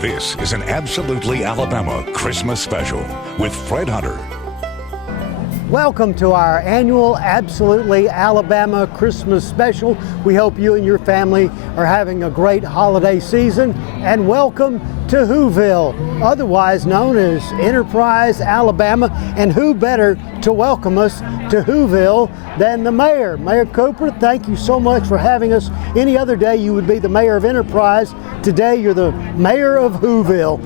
This is an Absolutely Alabama Christmas special with Fred Hunter. Welcome to our annual Absolutely Alabama Christmas special. We hope you and your family are having a great holiday season, and welcome to Whoville, otherwise known as Enterprise, Alabama. And who better to welcome us to Whoville than the mayor. Mayor Cooper, thank you so much for having us. Any other day you would be the mayor of Enterprise. Today you're the mayor of Whoville.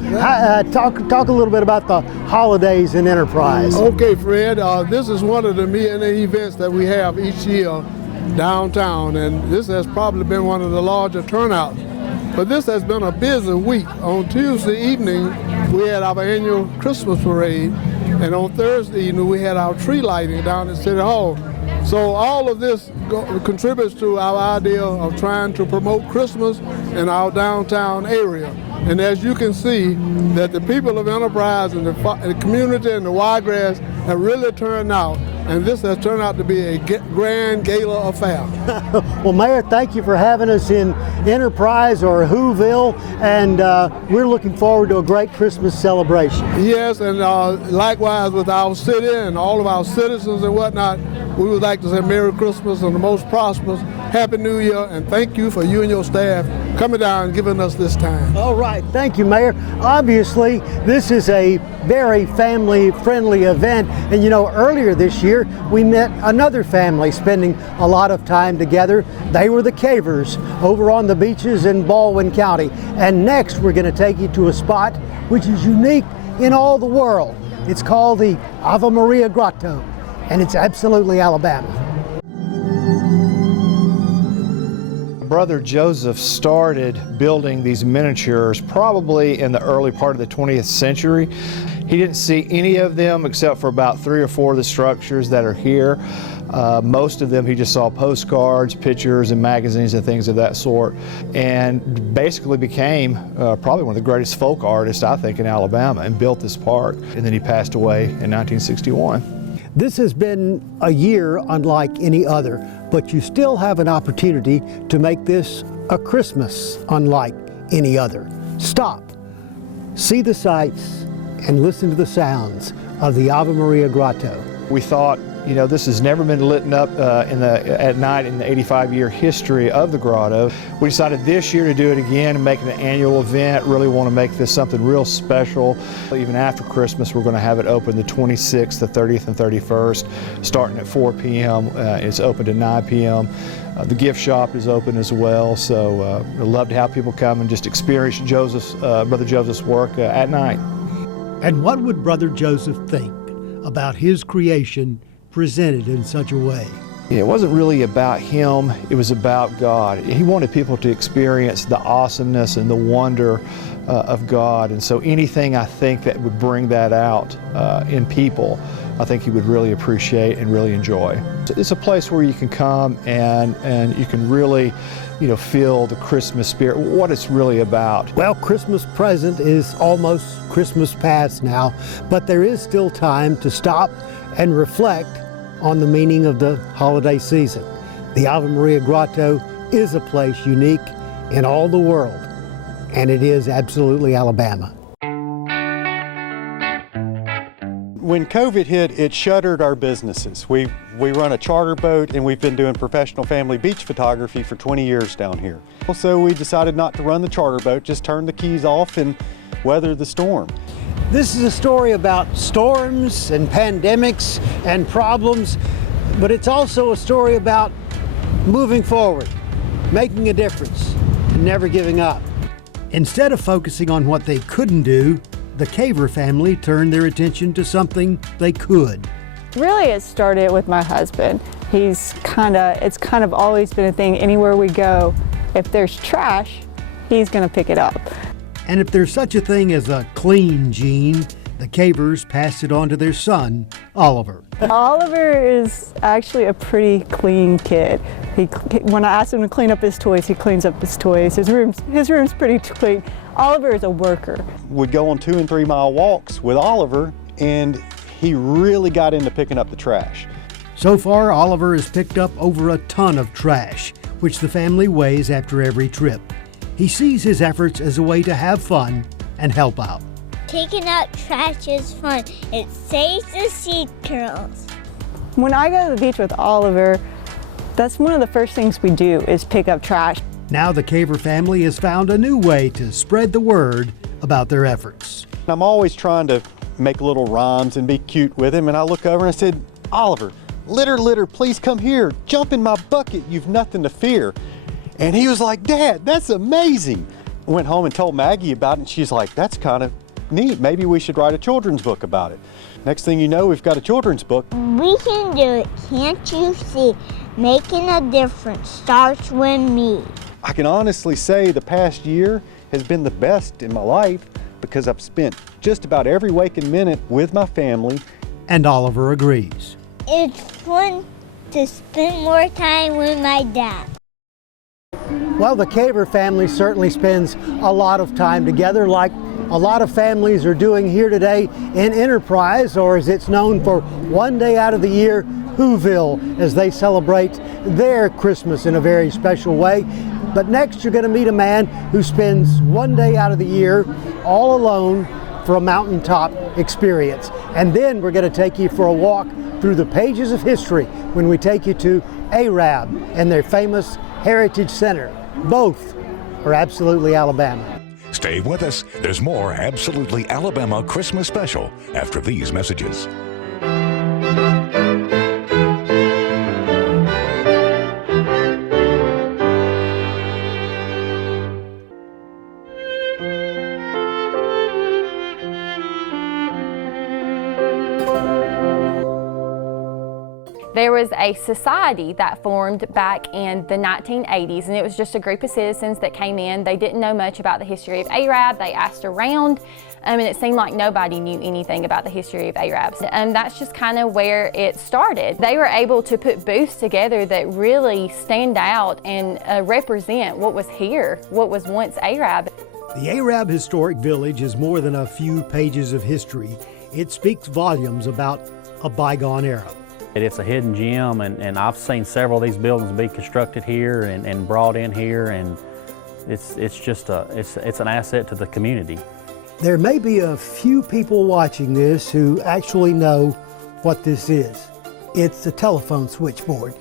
Talk a little bit about the holidays in Enterprise. Okay, Fred, this is one of the many events that we have each year downtown, and this has probably been one of the larger turnouts. But this has been a busy week. On Tuesday evening, we had our annual Christmas parade, and on Thursday evening, we had our tree lighting down at City Hall. So all of this contributes to our idea of trying to promote Christmas in our downtown area. And as you can see, that the people of Enterprise and the community and the Wiregrass have really turned out, and this has turned out to be a grand gala affair. Well, Mayor, thank you for having us in Enterprise or Whoville, and we're looking forward to a great Christmas celebration. Yes, and likewise with our city and all of our citizens and whatnot, we would like to say Merry Christmas and the most prosperous Happy New Year, and thank you for you and your staff coming down and giving us this time. All right, thank you, Mayor. Obviously, this is a very family-friendly event, and you know, earlier this year, we met another family spending a lot of time together. They were the Cavers over on the beaches in Baldwin County. And next, we're going to take you to a spot which is unique in all the world. It's called the Ave Maria Grotto, and it's absolutely Alabama. Brother Joseph started building these miniatures probably in the early part of the 20th century. He didn't see any of them except for about 3 or 4 of the structures that are here. Most of them he just saw postcards, pictures, and magazines and things of that sort, and basically became probably one of the greatest folk artists, I think, in Alabama, and built this park. And then he passed away in 1961. This has been a year unlike any other, but you still have an opportunity to make this a Christmas unlike any other. Stop, see the sights, and listen to the sounds of the Ave Maria Grotto. We thought, you know, this has never been lit up at night in the 85-year history of the grotto. We decided this year to do it again and make it an annual event. Really want to make this something real special. Even after Christmas, we're going to have it open the 26th, the 30th, and 31st, starting at 4 p.m. It's open to 9 p.m. The gift shop is open as well, so we'd love to have people come and just experience Brother Joseph's work at night. And what would Brother Joseph think about his creation presented in such a way? It wasn't really about him, it was about God. He wanted people to experience the awesomeness and the wonder of God, and so anything I think that would bring that out in people, I think he would really appreciate and really enjoy. It's a place where you can come and you can really, you know, feel the Christmas spirit, what it's really about. Well, Christmas present is almost Christmas past now, but there is still time to stop and reflect on the meaning of the holiday season. The Ave Maria Grotto is a place unique in all the world, and it is absolutely Alabama. When COVID hit, it shuttered our businesses. We run a charter boat, and we've been doing professional family beach photography for 20 years down here. So we decided not to run the charter boat, just turn the keys off and weather the storm. This is a story about storms and pandemics and problems, but it's also a story about moving forward, making a difference, and never giving up. Instead of focusing on what they couldn't do, the Caver family turned their attention to something they could. Really, it started with my husband. It's kind of always been a thing. Anywhere we go, if there's trash, he's gonna pick it up. And if there's such a thing as a clean gene, the Cavers passed it on to their son, Oliver. Oliver is actually a pretty clean kid. When I ask him to clean up his toys, he cleans up his toys. His room's pretty clean. Oliver is a worker. We'd go on 2 and 3 mile walks with Oliver, and he really got into picking up the trash. So far, Oliver has picked up over a ton of trash, which the family weighs after every trip. He sees his efforts as a way to have fun and help out. Taking out trash is fun. It saves the sea turtles. When I go to the beach with Oliver, that's one of the first things we do is pick up trash. Now the Caver family has found a new way to spread the word about their efforts. I'm always trying to make little rhymes and be cute with him, and I look over and I said, Oliver, litter, litter, please come here. Jump in my bucket, you've nothing to fear. And he was like, Dad, that's amazing. I went home and told Maggie about it, and she's like, that's kind of neat. Maybe we should write a children's book about it. Next thing you know, we've got a children's book. We can do it, can't you see? Making a difference starts with me. I can honestly say the past year has been the best in my life because I've spent just about every waking minute with my family. And Oliver agrees. It's fun to spend more time with my dad. Well, the Caver family certainly spends a lot of time together, like a lot of families are doing here today in Enterprise, or as it's known for one day out of the year, Whoville, as they celebrate their Christmas in a very special way. But next you're going to meet a man who spends one day out of the year all alone for a mountaintop experience. And then we're going to take you for a walk through the pages of history when we take you to ARAB and their famous Heritage Center. Both are absolutely Alabama. Stay with us. There's more Absolutely Alabama Christmas Special after these messages. There was a society that formed back in the 1980s, and it was just a group of citizens that came in. They didn't know much about the history of Arab. They asked around, and it seemed like nobody knew anything about the history of Arabs. And that's just kind of where it started. They were able to put booths together that really stand out and represent what was here, what was once Arab. The Arab Historic Village is more than a few pages of history. It speaks volumes about a bygone era. It's a hidden gem, and I've seen several of these buildings be constructed here and brought in here, and it's just it's an asset to the community. There may be a few people watching this who actually know what this is. It's a telephone switchboard.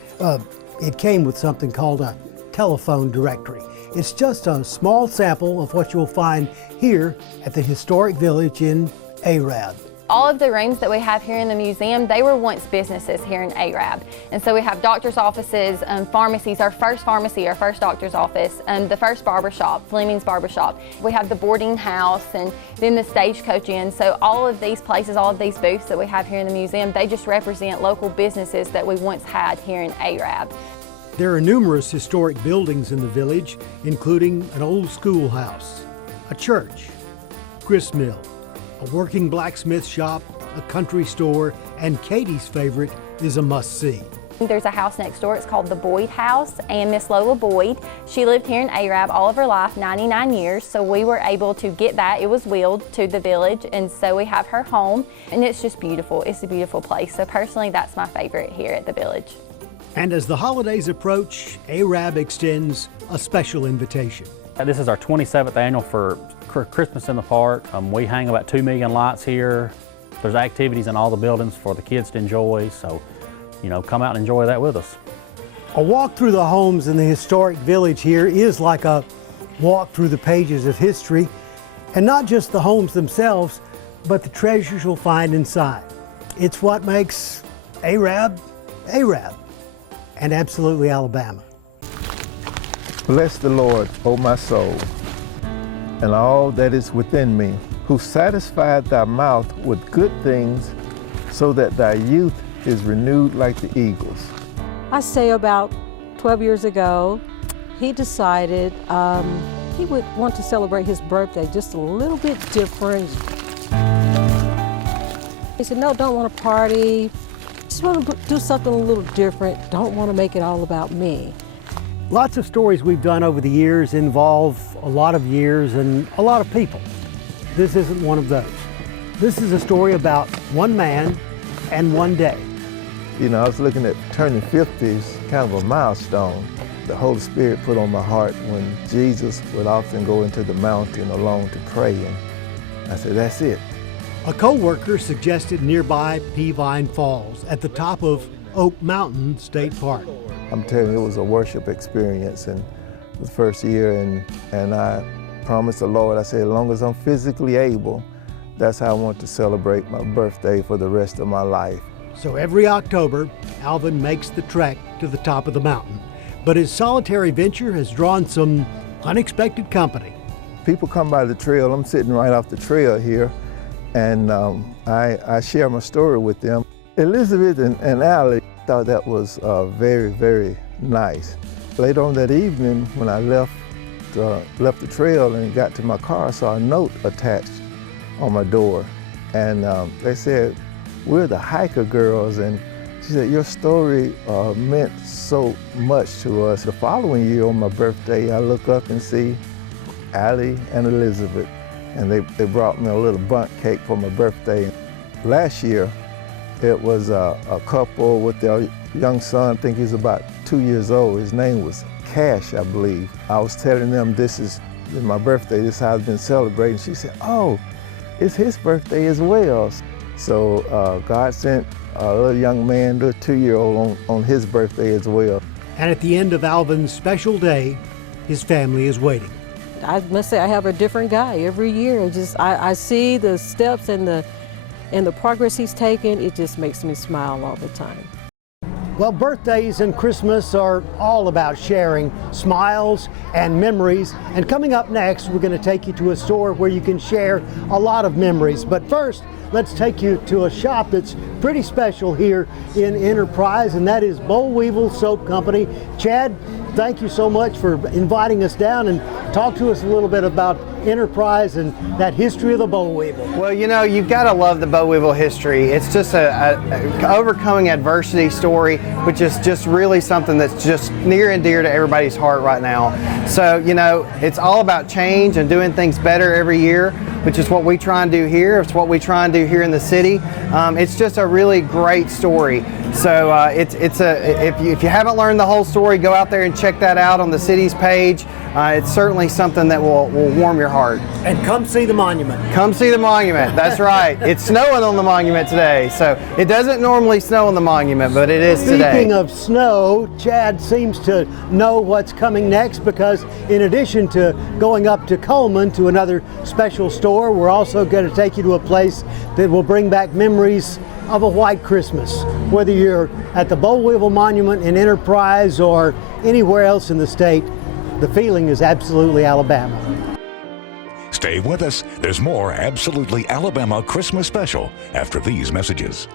It came with something called a telephone directory. It's just a small sample of what you'll find here at the Historic Village in Arab. All of the rooms that we have here in the museum, they were once businesses here in Arab. And so we have doctor's offices, pharmacies, our first pharmacy, our first doctor's office, the first barbershop, Fleming's Barbershop. We have the boarding house and then the stagecoach inn. So all of these places, all of these booths that we have here in the museum, they just represent local businesses that we once had here in Arab. There are numerous historic buildings in the village, including an old schoolhouse, a church, grist mill, a working blacksmith shop, a country store, and Katie's favorite is a must-see. There's a house next door, it's called the Boyd House, and Miss Lola Boyd, she lived here in Arab all of her life, 99 years, so we were able to get that. It was willed to the village, and so we have her home, and it's just beautiful. It's a beautiful place, so personally that's my favorite here at the village. And as the holidays approach, Arab extends a special invitation. This is our 27th annual for Christmas in the Park. We hang about 2 million lights here. There's activities in all the buildings for the kids to enjoy, so come out and enjoy that with us. A walk through the homes in the historic village here is like a walk through the pages of history, and not just the homes themselves, but the treasures you'll find inside. It's what makes Arab, Arab, and absolutely Alabama. Bless the Lord, O my soul, and all that is within me, who satisfied thy mouth with good things, so that thy youth is renewed like the eagles. I say about 12 years ago, he decided he would want to celebrate his birthday just a little bit different. He said, no, don't want to party. Just want to do something a little different. Don't want to make it all about me. Lots of stories we've done over the years involve a lot of years and a lot of people. This isn't one of those. This is a story about one man and one day. I was looking at turning 50 is kind of a milestone. The Holy Spirit put on my heart when Jesus would often go into the mountain alone to pray. And I said, that's it. A co-worker suggested nearby Peavine Falls at the top of Oak Mountain State Park. I'm telling you, it was a worship experience in the first year, and I promised the Lord, I said, as long as I'm physically able, that's how I want to celebrate my birthday for the rest of my life. So every October, Alvin makes the trek to the top of the mountain. But his solitary venture has drawn some unexpected company. People come by the trail. I'm sitting right off the trail here, and I share my story with them. Elizabeth and Allie thought that was very, very nice. Later on that evening, when I left the trail and got to my car, I saw a note attached on my door, and they said, "We're the hiker girls," and she said, "Your story meant so much to us." The following year on my birthday, I look up and see Allie and Elizabeth, and they brought me a little bundt cake for my birthday. Last year, it was a couple with their young son. I think he's about 2 years old. His name was Cash, I believe. I was telling them, this is my birthday, this is how I've been celebrating. She said, "Oh, it's his birthday as well." So God sent a little young man, the 2-year-old, on his birthday as well. And at the end of Alvin's special day, his family is waiting. I must say I have a different guy every year. I see the steps and the progress he's taken. It just makes me smile all the time. Well, birthdays and Christmas are all about sharing smiles and memories. And coming up next, we're going to take you to a store where you can share a lot of memories. But first, let's take you to a shop that's pretty special here in Enterprise, and that is Boll Weevil Soap Company. Chad, thank you so much for inviting us down, and talk to us a little bit about Enterprise and that history of the boll weevil. Well, you know, you've got to love the boll weevil history. It's just a overcoming adversity story, which is just really something that's just near and dear to everybody's heart right now. So, you know, it's all about change and doing things better every year, which is what we try and do here. It's what we try and do here in the city. It's just a really great story. So if you haven't learned the whole story, go out there and check that out on the city's page. It's certainly something that will warm your heart. And come see the monument. Come see the monument, that's right. It's snowing on the monument today, so it doesn't normally snow on the monument, but it is today. Speaking of snow, Chad seems to know what's coming next, because in addition to going up to Coleman to another special store, we're also going to take you to a place that will bring back memories of a white Christmas. Whether you're at the Boll Weevil Monument in Enterprise or anywhere else in the state, the feeling is absolutely Alabama. Stay with us. There's more Absolutely Alabama Christmas Special after these messages.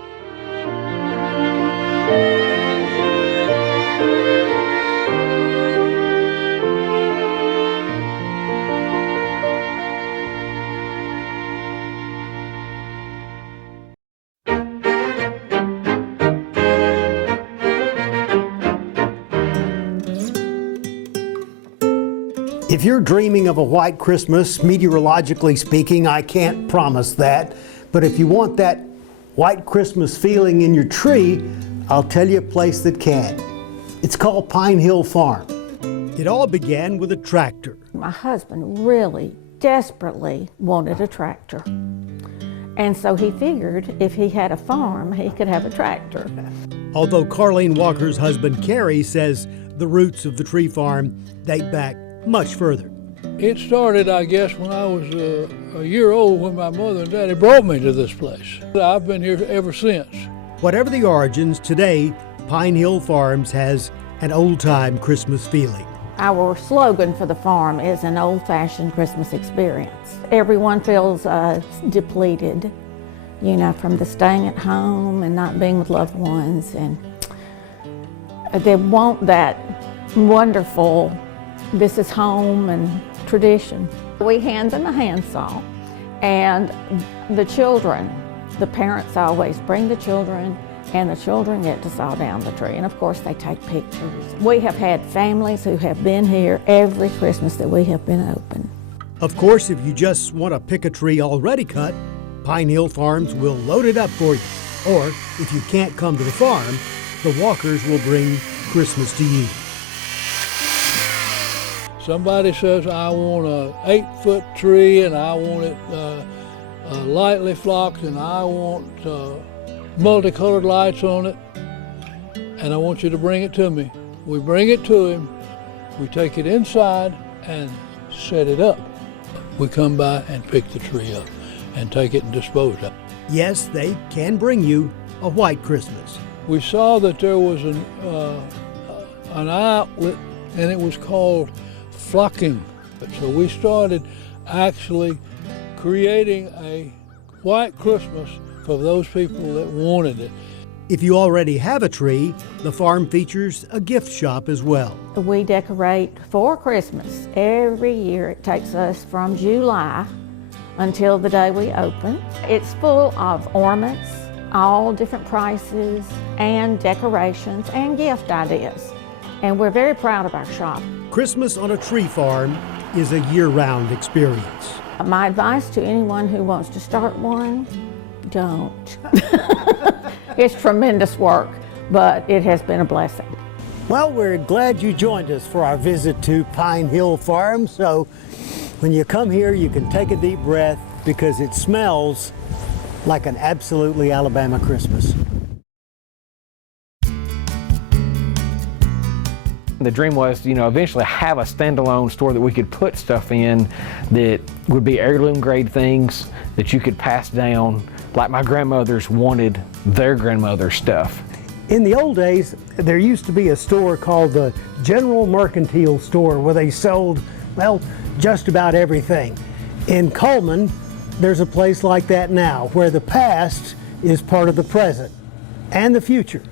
If you're dreaming of a white Christmas, meteorologically speaking, I can't promise that. But if you want that white Christmas feeling in your tree, I'll tell you a place that can. It's called Pine Hill Farm. It all began with a tractor. My husband really desperately wanted a tractor. And so he figured if he had a farm, he could have a tractor. Although Carlene Walker's husband, Cary, says the roots of the tree farm date back much further. It started, I guess, when I was a year old, when my mother and daddy brought me to this place. I've been here ever since. Whatever the origins, today Pine Hill Farms has an old-time Christmas feeling. Our slogan for the farm is an old-fashioned Christmas experience. Everyone feels depleted, you know, from the staying at home and not being with loved ones, and they want that wonderful this is home and tradition. We hand them a handsaw, and the children, the parents always bring the children, and the children get to saw down the tree. And of course they take pictures. We have had families who have been here every Christmas that we have been open. Of course, if you just want to pick a tree already cut, Pine Hill Farms will load it up for you. Or if you can't come to the farm, the Walkers will bring Christmas to you. Somebody says, I want an 8-foot tree and I want it lightly flocked, and I want multicolored lights on it, and I want you to bring it to me. We bring it to him, we take it inside and set it up. We come by and pick the tree up and take it and dispose of it. Yes, they can bring you a white Christmas. We saw that there was an outlet, and it was called flocking. So we started actually creating a white Christmas for those people that wanted it. If you already have a tree, the farm features a gift shop as well. We decorate for Christmas every year. It takes us from July until the day we open. It's full of ornaments, all different prices, and decorations and gift ideas. And we're very proud of our shop. Christmas on a tree farm is a year-round experience. My advice to anyone who wants to start one, don't. It's tremendous work, but it has been a blessing. Well, we're glad you joined us for our visit to Pine Hill Farm. So when you come here, you can take a deep breath because it smells like an absolutely Alabama Christmas. The dream was, eventually have a standalone store that we could put stuff in that would be heirloom grade things that you could pass down, like my grandmothers wanted their grandmother's stuff. In the old days, there used to be a store called the General Mercantile Store where they sold, well, just about everything. In Coleman, there's a place like that now where the past is part of the present and the future.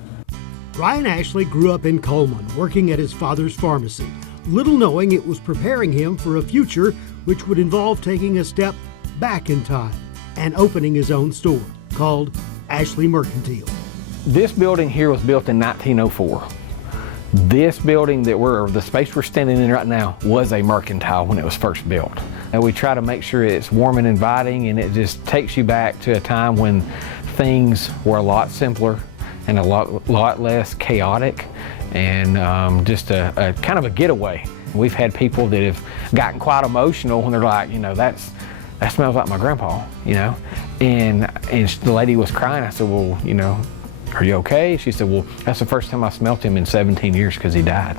Ryan Ashley grew up in Coleman, working at his father's pharmacy, little knowing it was preparing him for a future which would involve taking a step back in time and opening his own store called Ashley Mercantile. This building here was built in 1904. This building the space we're standing in right now was a mercantile when it was first built. And we try to make sure it's warm and inviting, and it just takes you back to a time when things were a lot simpler and a lot less chaotic, and just a kind of a getaway. We've had people that have gotten quite emotional when they're like, that smells like my grandpa, and the lady was crying. I said, well, are you okay? She said, well, that's the first time I smelt him in 17 years because he died.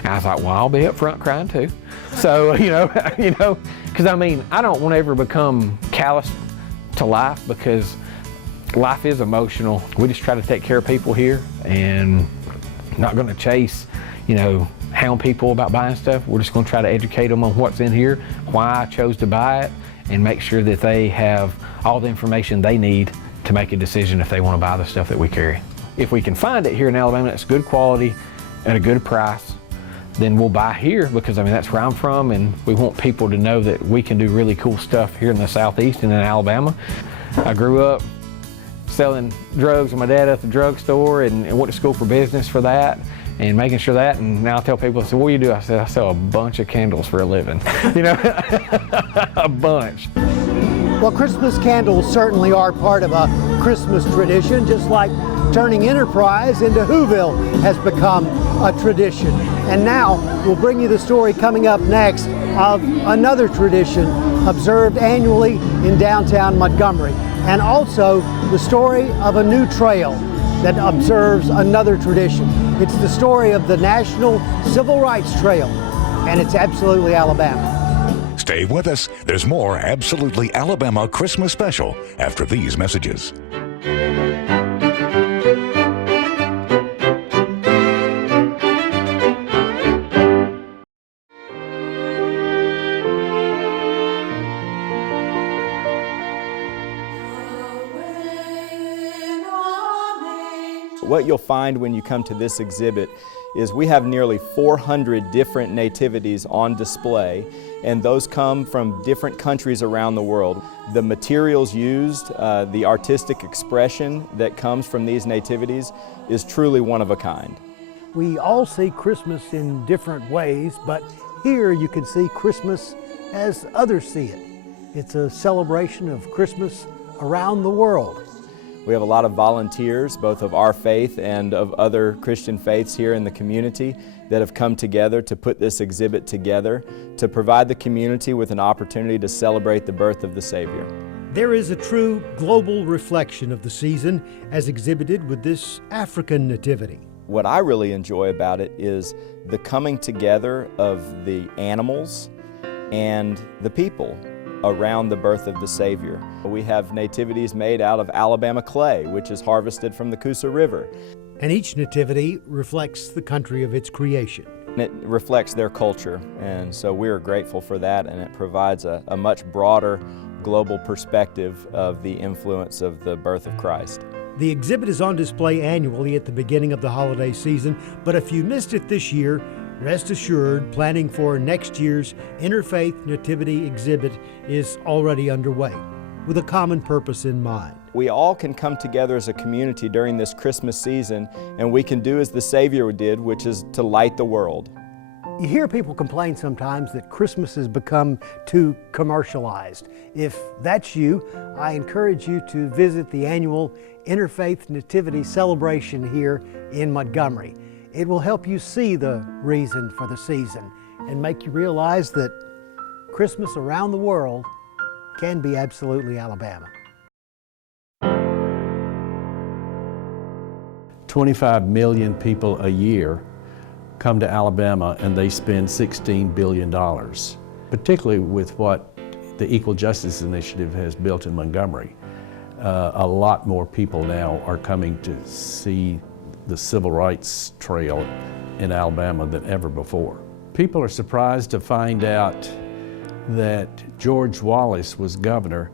And I was like, well, I'll be up front crying too. So, because I don't want to ever become callous to life, because life is emotional. We just try to take care of people here and not going to chase, hound people about buying stuff. We're just going to try to educate them on what's in here, why I chose to buy it, and make sure that they have all the information they need to make a decision if they want to buy the stuff that we carry. If we can find it here in Alabama that's good quality at a good price, then we'll buy here, because that's where I'm from, and we want people to know that we can do really cool stuff here in the Southeast and in Alabama. I grew up selling drugs with my dad at the drugstore, and went to school for business for that, and making sure that, and now I tell people, I said, what do you do? I said, I sell a bunch of candles for a living. A bunch. Well, Christmas candles certainly are part of a Christmas tradition, just like turning Enterprise into Whoville has become a tradition. And now we'll bring you the story coming up next of another tradition observed annually in downtown Montgomery, and also the story of a new trail that observes another tradition. It's the story of the National Civil Rights Trail, and it's absolutely Alabama. Stay with us. There's more Absolutely Alabama Christmas Special after these messages. What you'll find when you come to this exhibit is we have nearly 400 different nativities on display, and those come from different countries around the world. The materials used, the artistic expression that comes from these nativities is truly one of a kind. We all see Christmas in different ways, but here you can see Christmas as others see it. It's a celebration of Christmas around the world. We have a lot of volunteers, both of our faith and of other Christian faiths here in the community, that have come together to put this exhibit together to provide the community with an opportunity to celebrate the birth of the Savior. There is a true global reflection of the season as exhibited with this African nativity. What I really enjoy about it is the coming together of the animals and the people around the birth of the Savior. We have nativities made out of Alabama clay, which is harvested from the Coosa River. And each nativity reflects the country of its creation. It reflects their culture, and so we are grateful for that, and it provides a much broader global perspective of the influence of the birth of Christ. The exhibit is on display annually at the beginning of the holiday season, but if you missed it this year, rest assured planning for next year's Interfaith Nativity exhibit is already underway, with a common purpose in mind. We all can come together as a community during this Christmas season, and we can do as the Savior did, which is to light the world. You hear people complain sometimes that Christmas has become too commercialized. If that's you, I encourage you to visit the annual Interfaith Nativity celebration here in Montgomery. It will help you see the reason for the season and make you realize that Christmas around the world can be absolutely Alabama. 25 million people a year come to Alabama and they spend $16 billion, particularly with what the Equal Justice Initiative has built in Montgomery. A lot more people now are coming to see the Civil Rights Trail in Alabama than ever before. People are surprised to find out that George Wallace was governor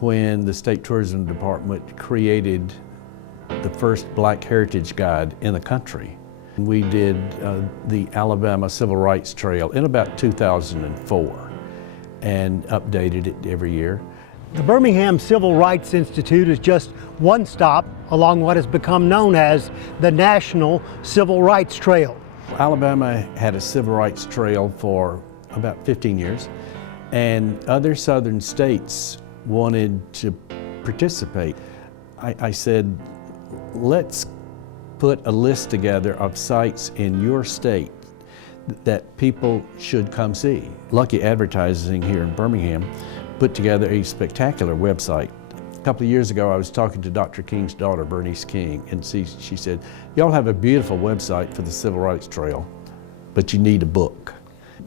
when the State Tourism Department created the first Black Heritage Guide in the country. We did the Alabama Civil Rights Trail in about 2004 and updated it every year. The Birmingham Civil Rights Institute is just one stop along what has become known as the National Civil Rights Trail. Alabama had a civil rights trail for about 15 years, and other southern states wanted to participate. I said, let's put a list together of sites in your state that people should come see. Lucky Advertising here in Birmingham put together a spectacular website. A couple of years ago, I was talking to Dr. King's daughter, Bernice King, and she said, y'all have a beautiful website for the Civil Rights Trail, but you need a book.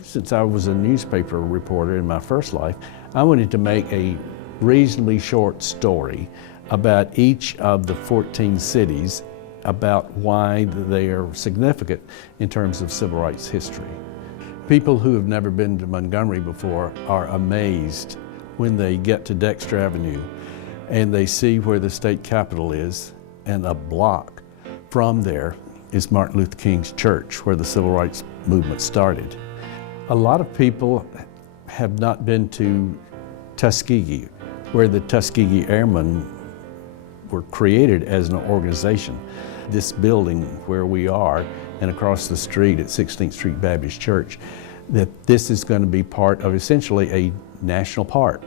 Since I was a newspaper reporter in my first life, I wanted to make a reasonably short story about each of the 14 cities, about why they are significant in terms of civil rights history. People who have never been to Montgomery before are amazed when they get to Dexter Avenue and they see where the state capitol is, and a block from there is Martin Luther King's church, where the civil rights movement started. A lot of people have not been to Tuskegee, where the Tuskegee Airmen were created as an organization. This building where we are, and across the street at 16th Street Baptist Church, that this is going to be part of essentially a national park.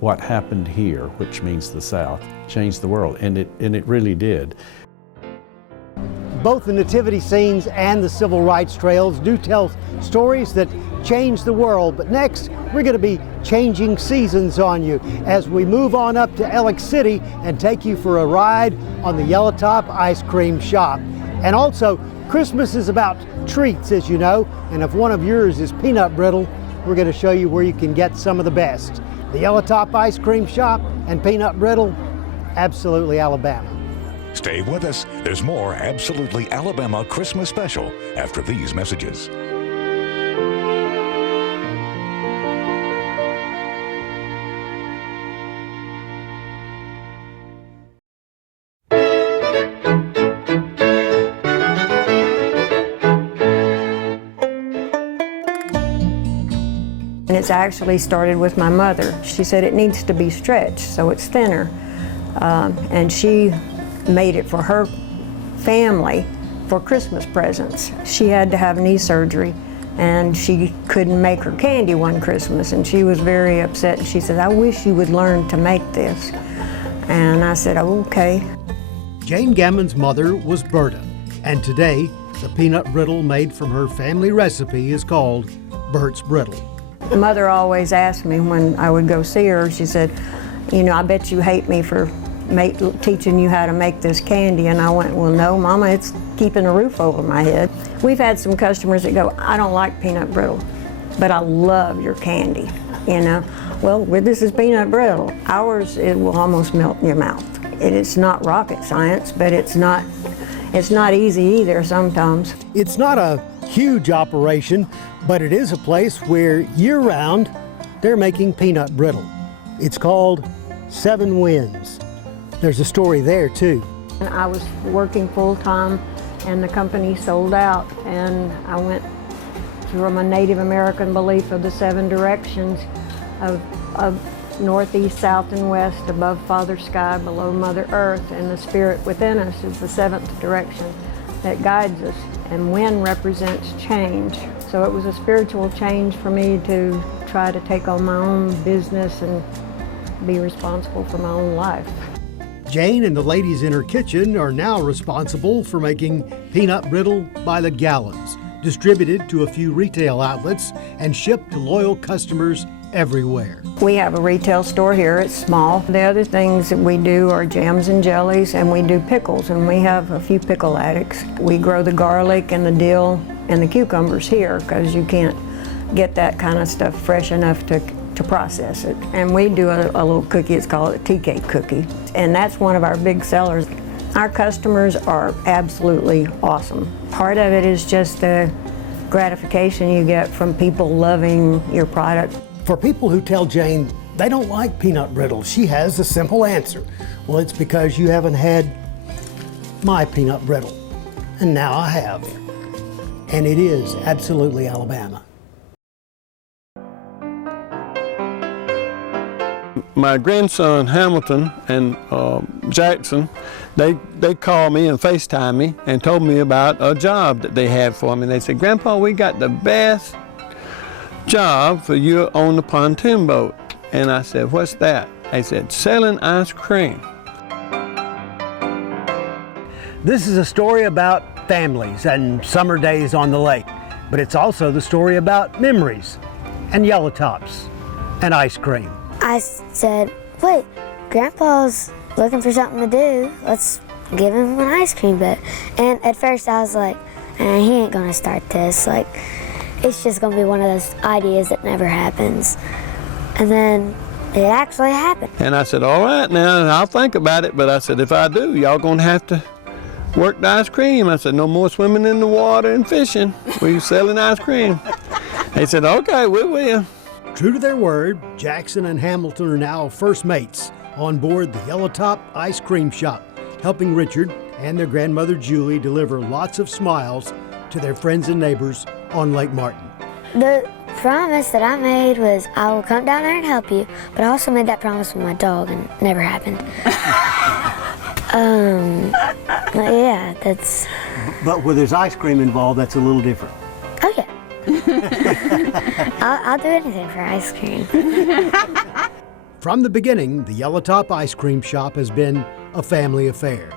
What happened here, which means the South, changed the world, and it really did. Both the nativity scenes and the civil rights trails do tell stories that change the world, but next we're going to be changing seasons on you as we move on up to Ellick City and take you for a ride on the Yellow Top Ice Cream Shop. And also, Christmas is about treats, as you know, and if one of yours is peanut brittle, we're going to show you where you can get some of the best. The Yellow Top Ice Cream Shop and peanut brittle, absolutely Alabama. Stay with us. There's more Absolutely Alabama Christmas Special after these messages. And it's actually started with my mother. She said it needs to be stretched so it's thinner. And she made it for her family for Christmas presents. She had to have knee surgery and she couldn't make her candy one Christmas, and she was very upset. And she said, I wish you would learn to make this. And I said, oh, okay. Jane Gammon's mother was Berta, and today the peanut brittle made from her family recipe is called Bert's Brittle. Mother always asked me when I would go see her, she said, you know, I bet you hate me for teaching you how to make this candy. And I went, well, no, Mama, it's keeping a roof over my head. We've had some customers that go, I don't like peanut brittle, but I love your candy, you know. Well, this is peanut brittle. Ours, it will almost melt in your mouth. It's not rocket science, but it's not easy either sometimes. It's not a huge operation, but it is a place where year-round they're making peanut brittle. It's called 7 Winds. There's a story there too. I was working full-time and the company sold out, and I went from a Native American belief of the 7 directions of north, east, south, and west, above Father Sky, below Mother Earth, and the spirit within us is the 7th direction that guides us, and wind represents change. So it was a spiritual change for me to try to take on my own business and be responsible for my own life. Jane and the ladies in her kitchen are now responsible for making peanut brittle by the gallons, distributed to a few retail outlets and shipped to loyal customers everywhere. We have a retail store here, it's small. The other things that we do are jams and jellies, and we do pickles, and we have a few pickle addicts. We grow the garlic and the dill and the cucumbers here because you can't get that kind of stuff fresh enough to process it. And we do a little cookie, it's called a tea cake cookie, and that's one of our big sellers. Our customers are absolutely awesome. Part of it is just the gratification you get from people loving your product. For people who tell Jane they don't like peanut brittle, she has a simple answer. Well, it's because you haven't had my peanut brittle, and now I have. And it is absolutely Alabama. My grandson Hamilton and Jackson, they called me and FaceTimed me and told me about a job that they had for me. They said, Grandpa, we got the best job for you on the pontoon boat. And I said, what's that? They said, selling ice cream. This is a story about families and summer days on the lake, but it's also the story about memories and yellow tops and ice cream. I said, wait, Grandpa's looking for something to do. Let's give him an ice cream bet. And at first I was like, he ain't gonna start this. Like, it's just gonna be one of those ideas that never happens. And then it actually happened. And I said, all right now, I'll think about it. But I said, if I do, y'all gonna have to work the ice cream. I said, no more swimming in the water and fishing. We're selling ice cream. They said, okay, we will. True to their word, Jackson and Hamilton are now first mates on board the Yellow Top Ice Cream Shop, helping Richard and their grandmother Julie deliver lots of smiles to their friends and neighbors on Lake Martin. The promise that I made was I will come down there and help you, but I also made that promise with my dog, and it never happened. Yeah, that's... But where there's ice cream involved, that's a little different. Oh, yeah. I'll do anything for ice cream. From the beginning, the Yellow Top Ice Cream Shop has been a family affair.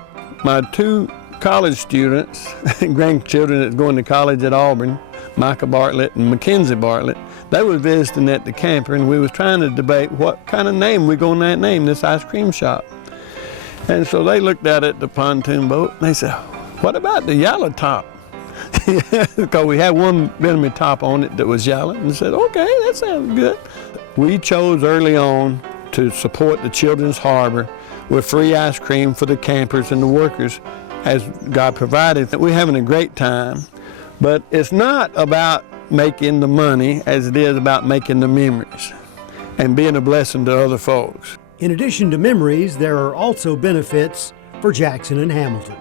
My 2 college students, grandchildren that's going to college at Auburn, Micah Bartlett and Mackenzie Bartlett, they were visiting at the camper, and we was trying to debate what kind of name we're going to name this ice cream shop. And so they looked at it, the pontoon boat, and they said, what about the Yellow Top? Because we had one Bimini top on it that was yellow, and they said, okay, that sounds good. We chose early on to support the Children's Harbor with free ice cream for the campers and the workers as God provided. We're having a great time, but it's not about making the money as it is about making the memories and being a blessing to other folks. In addition to memories, there are also benefits for Jackson and Hamilton.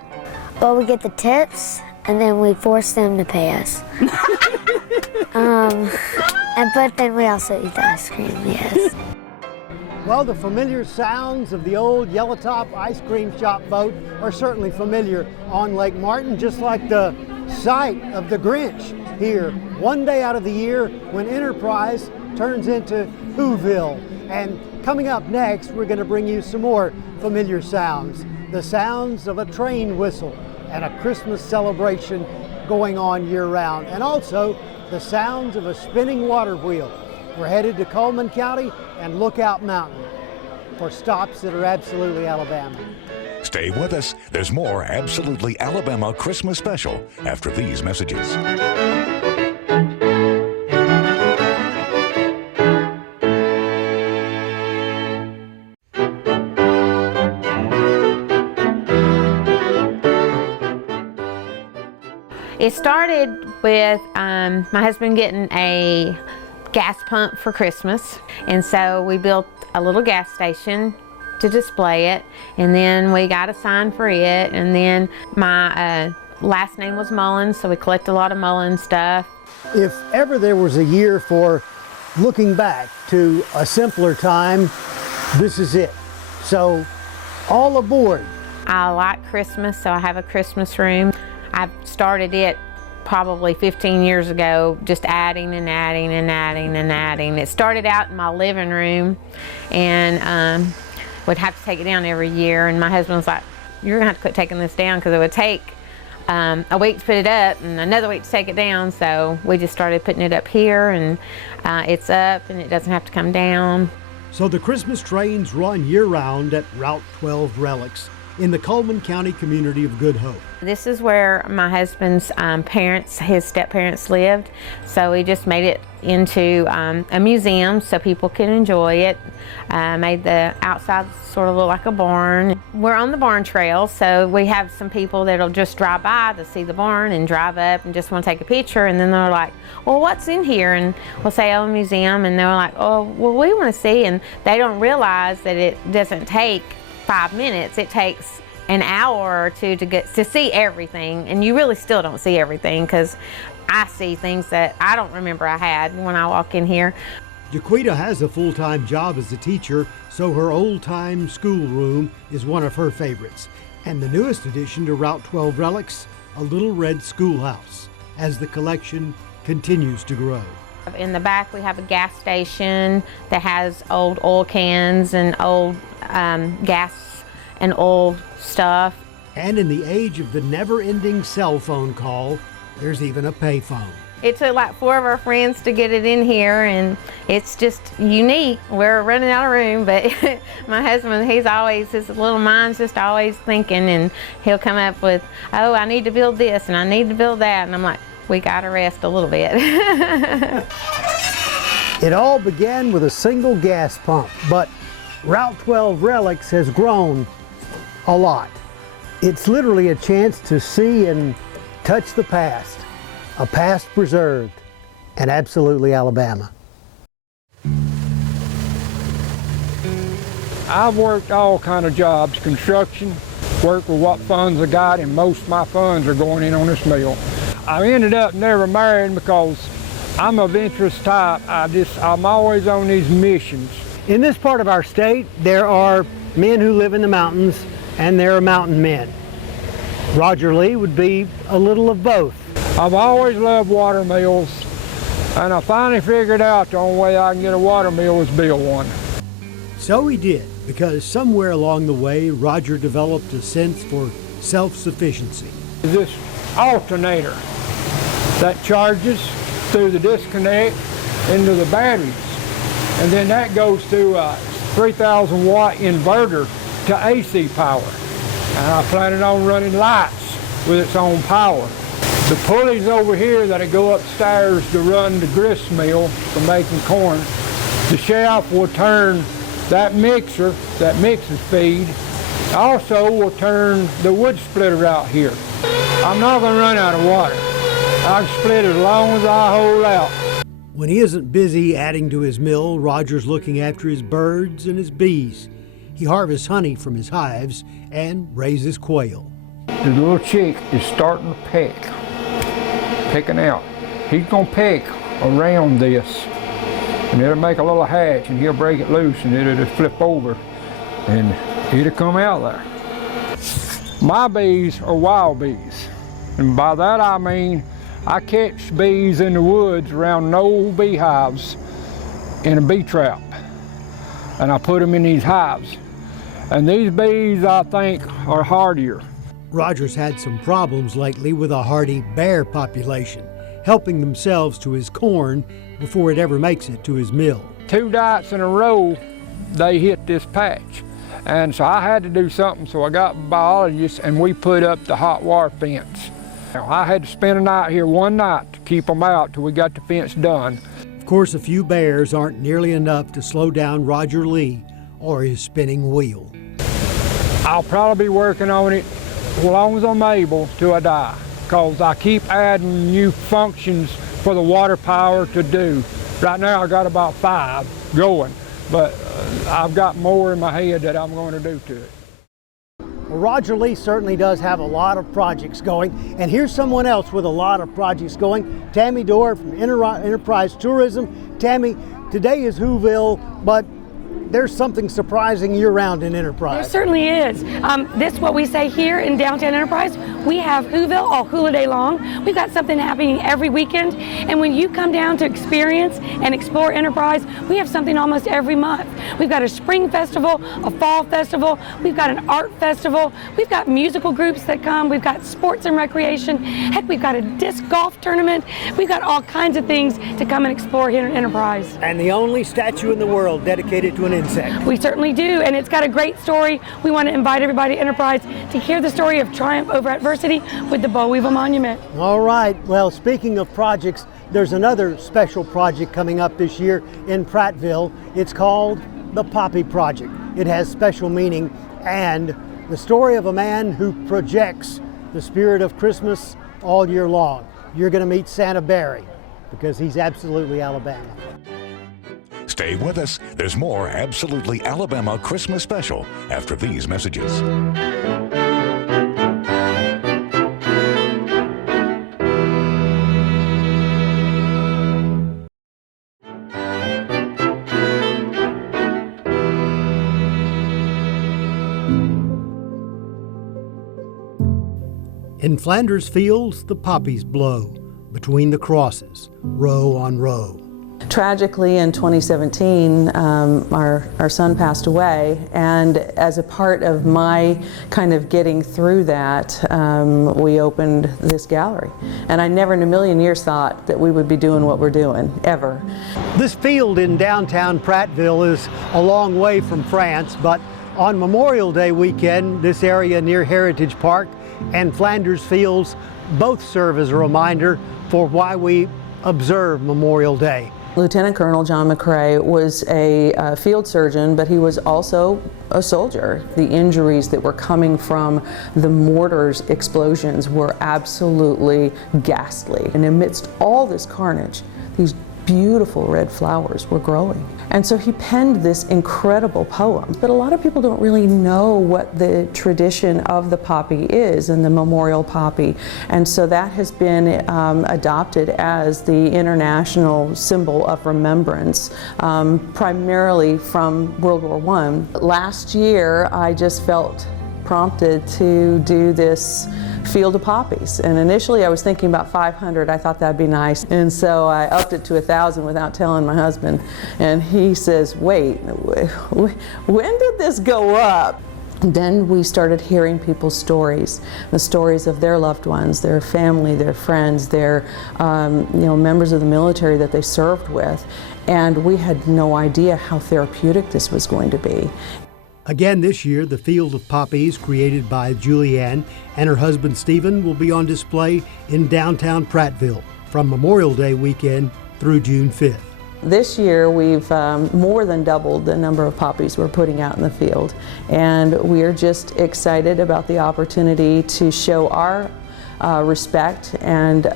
Well, we get the tips, and then we force them to pay us. But then we also eat the ice cream, yes. Well, the familiar sounds of the old Yellow Top Ice Cream Shop boat are certainly familiar on Lake Martin, just like the sight of the Grinch here one day out of the year when Enterprise turns into Whoville. And coming up next, we're going to bring you some more familiar sounds. The sounds of a train whistle and a Christmas celebration going on year-round, and also the sounds of a spinning water wheel. We're headed to Coleman County and Lookout Mountain. for stops that are absolutely Alabama. Stay with us. There's more Absolutely Alabama Christmas Special after these messages. It started with my husband getting a gas pump for Christmas, and so we built a little gas station to display it, and then we got a sign for it, and then my last name was Mullins, so we collect a lot of Mullins stuff. If ever there was a year for looking back to a simpler time, this is it. So, all aboard. I like Christmas, so I have a Christmas room. I started it probably 15 years ago, just adding and adding and adding and adding. It started out in my living room, and would have to take it down every year, and my husband was like, you're gonna have to quit taking this down, because it would take a week to put it up and another week to take it down. So we just started putting it up here, and it's up and it doesn't have to come down. So the Christmas trains run year-round at Route 12 Relics in the Cullman County community of Good Hope. This is where my husband's parents, his step-parents lived, so we just made it into a museum so people could enjoy it. Made the outside sort of look like a barn. We're on the barn trail, so we have some people that'll just drive by to see the barn and drive up and just want to take a picture, and then they're like, well, what's in here? And we'll say, oh, a museum, and they're like, oh, well, we want to see, and they don't realize that it doesn't take 5 minutes. It takes an hour or two to get to see everything, and you really still don't see everything, because I see things that I don't remember I had when I walk in here. JOQUITTA has a full-time job as a teacher, so her old-time schoolroom is one of her favorites. And the newest addition to Route 12 Relics, a little red schoolhouse, as the collection continues to grow. In the back we have a gas station that has old oil cans and old gas and oil stuff. And in the age of the never-ending cell phone call, there's even a payphone. It took like 4 of our friends to get it in here, and it's just unique. We're running out of room, but my husband, his little mind's just always thinking, and he'll come up with, oh, I need to build this and I need to build that, and I'm like, we gotta rest a little bit. It all began with a single gas pump, but Route 12 Relics has grown a lot. It's literally a chance to see and touch the past, a past preserved, and absolutely Alabama. I've worked all kind of jobs, construction, worked with what funds I got, and most of my funds are going in on this mill. I ended up never marrying because I'm a adventurous type. I'm always on these missions. In this part of our state, there are men who live in the mountains, and there are mountain men. Roger Lee would be a little of both. I've always loved watermills, and I finally figured out the only way I can get a watermill is build one. So he did, because somewhere along the way, Roger developed a sense for self-sufficiency. This alternator that charges through the disconnect into the batteries, and then that goes through a 3,000 watt inverter to AC power. And I planned on running lights with its own power. The pulleys over here that go upstairs to run the grist mill for making corn, the shaft will turn that mixer that mixes feed. Also will turn the wood splitter out here. I'm not going to run out of water. I can split as long as I hold out. When he isn't busy adding to his mill, Roger's looking after his birds and his bees. He harvests honey from his hives and raises quail. The little chick is starting to peck, pecking out. He's going to peck around this, and it'll make a little hatch, and he'll break it loose, and it'll just flip over, and it'll come out there. My bees are wild bees, and by that I mean I catch bees in the woods around an old beehives in a bee trap, and I put them in these hives. And these bees, I think, are hardier. Roger's had some problems lately with a hardy bear population, helping themselves to his corn before it ever makes it to his mill. 2 nights in a row, they hit this patch. And so I had to do something, so I got biologists and we put up the hot wire fence. Now, I had to spend a night here one night to keep them out till we got the fence done. Of course, a few bears aren't nearly enough to slow down Roger Lee or his spinning wheel. I'll probably be working on it as long as I'm able till I die, because I keep adding new functions for the water power to do. Right now I got about 5 going, but I've got more in my head that I'm going to do to it. Well, Roger Lee certainly does have a lot of projects going, and here's someone else with a lot of projects going, Tammy Dorr from Enterprise Tourism. Tammy, today is Whoville, but there's something surprising year-round in Enterprise. There certainly is. This is what we say here in downtown Enterprise. We have Whoville all hula day long. We've got something happening every weekend. And when you come down to experience and explore Enterprise, we have something almost every month. We've got a spring festival, a fall festival. We've got an art festival. We've got musical groups that come. We've got sports and recreation. Heck, we've got a disc golf tournament. We've got all kinds of things to come and explore here in Enterprise. And the only statue in the world dedicated to an insect. We certainly do, and it's got a great story. We want to invite everybody to Enterprise to hear the story of triumph over adversity with the Boll Weevil Monument. All right, well, speaking of projects, there's another special project coming up this year in Prattville. It's called the Poppy Project. It has special meaning and the story of a man who projects the spirit of Christmas all year long. You're going to meet Santa Barry because he's absolutely Alabama. Stay with us. There's more Absolutely Alabama Christmas Special after these messages. In Flanders fields, the poppies blow between the crosses, row on row. Tragically, in 2017, our son passed away, and as a part of my kind of getting through that, we opened this gallery. And I never in a million years thought that we would be doing what we're doing, ever. This field in downtown Prattville is a long way from France, but on Memorial Day weekend, this area near Heritage Park and Flanders Fields both serve as a reminder for why we observe Memorial Day. Lieutenant Colonel John McCrae was a field surgeon, but he was also a soldier. The injuries that were coming from the mortar's explosions were absolutely ghastly. And amidst all this carnage, these beautiful red flowers were growing. And so he penned this incredible poem. But a lot of people don't really know what the tradition of the poppy is and the memorial poppy. And so that has been adopted as the international symbol of remembrance, primarily from World War I. Last year, I just felt prompted to do this field of poppies, and initially I was thinking about 500. I thought that'd be nice, and so I upped it to 1,000 without telling my husband, and he says, wait, when did this go up? Then we started hearing people's stories, the stories of their loved ones, their family, their friends, their members of the military that they served with, and we had no idea how therapeutic this was going to be. Again this year, the Field of Poppies, created by Julianne and her husband Stephen, will be on display in downtown Prattville from Memorial Day weekend through June 5th. This year we've more than doubled the number of poppies we're putting out in the field, and we're just excited about the opportunity to show our respect and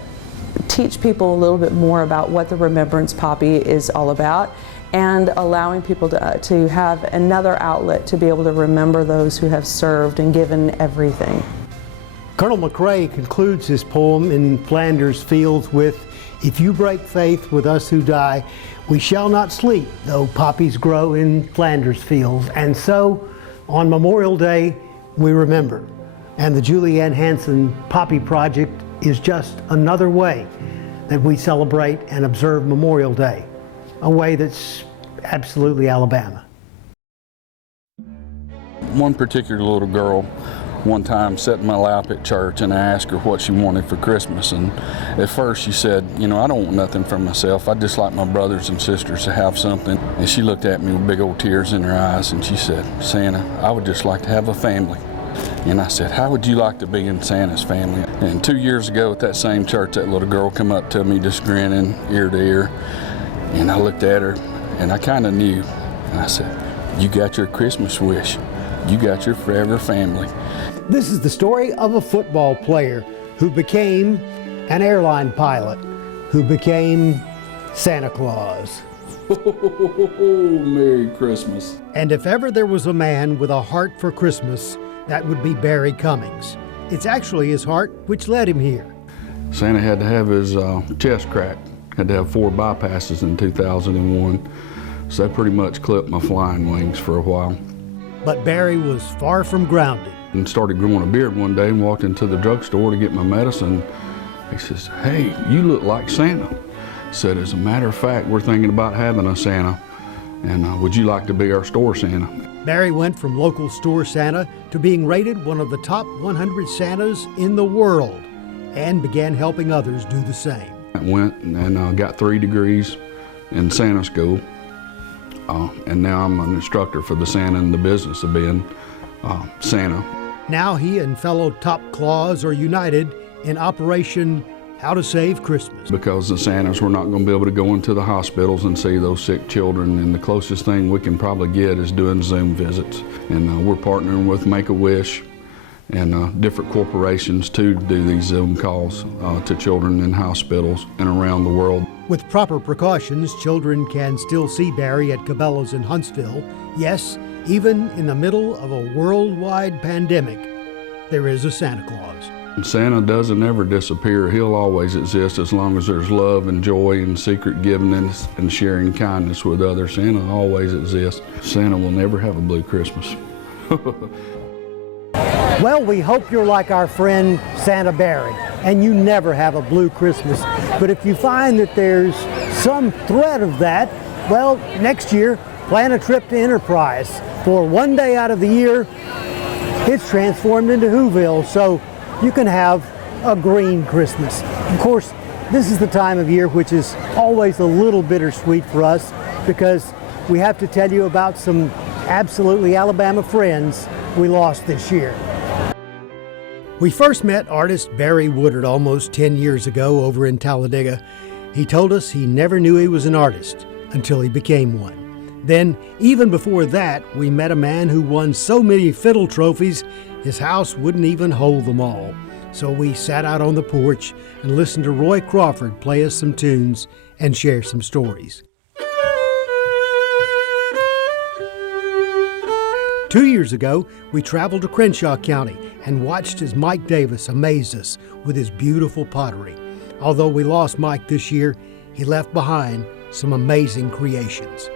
teach people a little bit more about what the Remembrance Poppy is all about, and allowing people to have another outlet to be able to remember those who have served and given everything. Colonel McCrae concludes his poem in Flanders Fields with, "If you break faith with us who die, we shall not sleep, though poppies grow in Flanders Fields." And so, on Memorial Day, we remember. And the Julianne Hansen Poppy Project is just another way that we celebrate and observe Memorial Day. A way that's absolutely Alabama. One particular little girl one time sat in my lap at church and I asked her what she wanted for Christmas, and at first she said, you know, I don't want nothing for myself. I'd just like my brothers and sisters to have something. And she looked at me with big old tears in her eyes and she said, Santa, I would just like to have a family. And I said, how would you like to be in Santa's family? And 2 years ago at that same church, that little girl come up to me just grinning ear to ear. And I looked at her and I kind of knew. And I said, you got your Christmas wish. You got your forever family. This is the story of a football player who became an airline pilot, who became Santa Claus. Oh, Merry Christmas. And if ever there was a man with a heart for Christmas, that would be Barry Cummings. It's actually his heart which led him here. Santa had to have his chest cracked. Had to have 4 bypasses in 2001. So that pretty much clipped my flying wings for a while. But Barry was far from grounded. And started growing a beard one day and walked into the drugstore to get my medicine. He says, hey, you look like Santa. Said, as a matter of fact, we're thinking about having a Santa. And would you like to be our store Santa? Barry went from local store Santa to being rated one of the top 100 Santas in the world and began helping others do the same. I went and got 3 degrees in Santa school. And now I'm an instructor for the Santa in the business of being Santa. Now he and fellow top claws are united in Operation How to Save Christmas. Because the Santas, we're not going to be able to go into the hospitals and see those sick children, and the closest thing we can probably get is doing Zoom visits. And we're partnering with Make-A-Wish and different corporations to do these Zoom calls to children in hospitals and around the world. With proper precautions, children can still see Barry at Cabela's in Huntsville. Yes, even in the middle of a worldwide pandemic, there is a Santa Claus. Santa doesn't ever disappear. He'll always exist as long as there's love and joy and secret giving and sharing kindness with others. Santa always exists. Santa will never have a blue Christmas. Well, we hope you're like our friend Santa Barry and you never have a blue Christmas. But if you find that there's some thread of that, well, next year, plan a trip to Enterprise. For one day out of the year, it's transformed into Whoville, so you can have a green Christmas. Of course, this is the time of year which is always a little bittersweet for us because we have to tell you about some absolutely Alabama friends we lost this year. We first met artist Barry Woodard almost 10 years ago over in Talladega. He told us he never knew he was an artist until he became one. Then, even before that, we met a man who won so many fiddle trophies, his house wouldn't even hold them all. So we sat out on the porch and listened to Roy Crawford play us some tunes and share some stories. 2 years ago, we traveled to Crenshaw County and watched as Mike Davis amazed us with his beautiful pottery. Although we lost Mike this year, he left behind some amazing creations.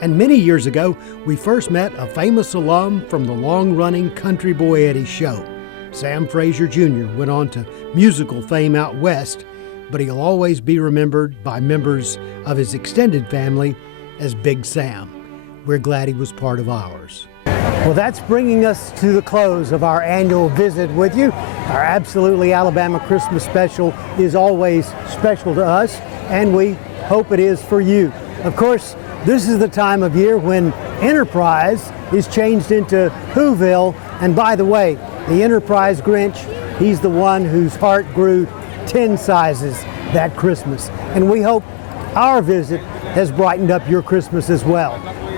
And many years ago, we first met a famous alum from the long-running Country Boy Eddie show. Sam Frazier Jr. went on to musical fame out west, but he'll always be remembered by members of his extended family as Big Sam. We're glad he was part of ours. Well, that's bringing us to the close of our annual visit with you. Our Absolutely Alabama Christmas special is always special to us, and we hope it is for you. Of course, this is the time of year when Enterprise is changed into Whoville, and by the way, the Enterprise Grinch, he's the one whose heart grew 10 sizes that Christmas. And we hope our visit has brightened up your Christmas as well.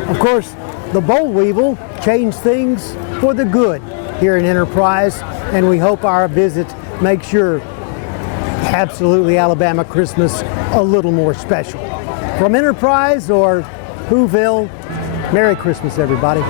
Of course, the boll weevil changed things for the good here in Enterprise, and we hope our visit makes your Absolutely Alabama Christmas a little more special. From Enterprise or Whoville, Merry Christmas, everybody.